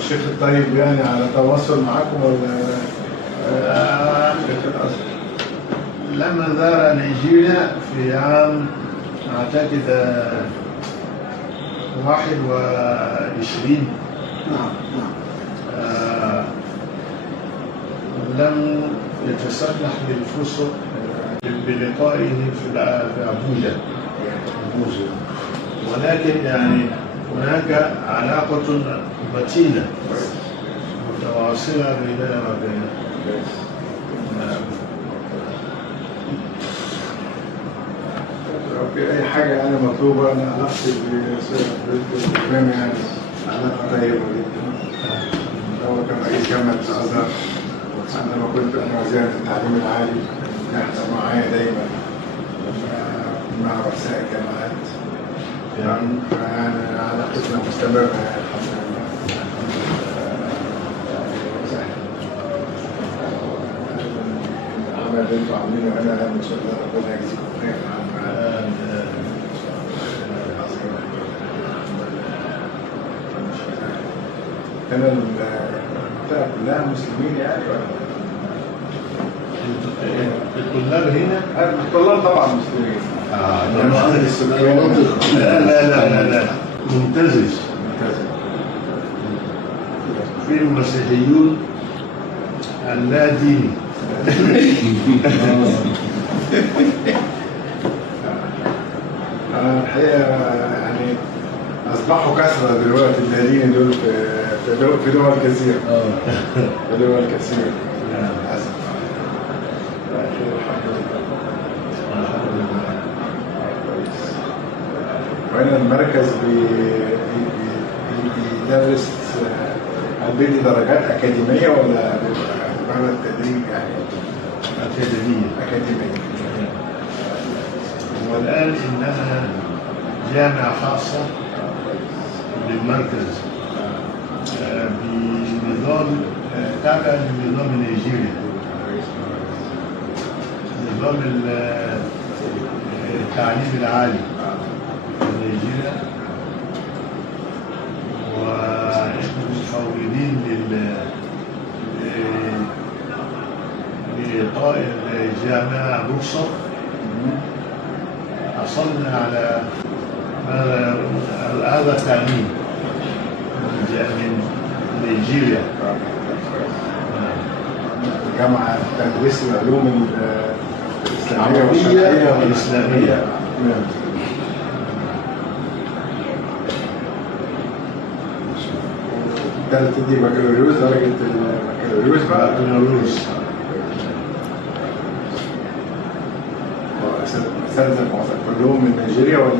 الشيخ الطيب يعني على تواصل معكم ولا الشيخ الأصل؟ لما زار نيجيريا في عام أعتقد 21. نعم نعم. لم يتسنح للفرصة بلقائه في أبوجا، ولكن يعني هناك علاقة متينة متواصلة بيننا وبين لو في أي حاجة يعني مطلوبة أنا علاقتي بالإمام يعني علاقة طيبة جدا. هو كان رئيس جامعة الأزهر عندما كنت أنا وزيرة التعليم العالي، يحضر معايا دايما مع رؤساء الجامعات. يعني علاقتنا مستمرة يعني الحمد لله. العمل اللي انتوا عاملينه هنا ان شاء الله ربنا يجزيكم خير. هنا المنطقة كلها مسلمين يعني ولا؟ الطلاب هنا؟ الطلاب طبعا مسلمين. عدد السنوات لا ممتزج. في المسيحيون اللا ديني. الحقيقة يعني أصبحوا كثرة دلوقتي الذين دول في دول كثيرة. في دول كثيرة للأسف. الحمد لله. وهنا المركز بيدرس هل بيدي درجات أكاديمية ولا مجرد تدريب يعني؟ أكاديمية. والآن إنها جامعة خاصة للمركز بنظام تابع لنظام نيجيريا، نظام التعليم العالي في نيجيريا، ونحن مفوضين لإعطاء الجامعة بورصة. حصلنا على هذا التأمين من نيجيريا. جامعة تدريس العلوم الإسلامية والشرعية والإسلامية. ده تدي بكالوريوس، درجة البكالوريوس بقى. بكالوريوس. أساتذة كلهم من نيجيريا ولا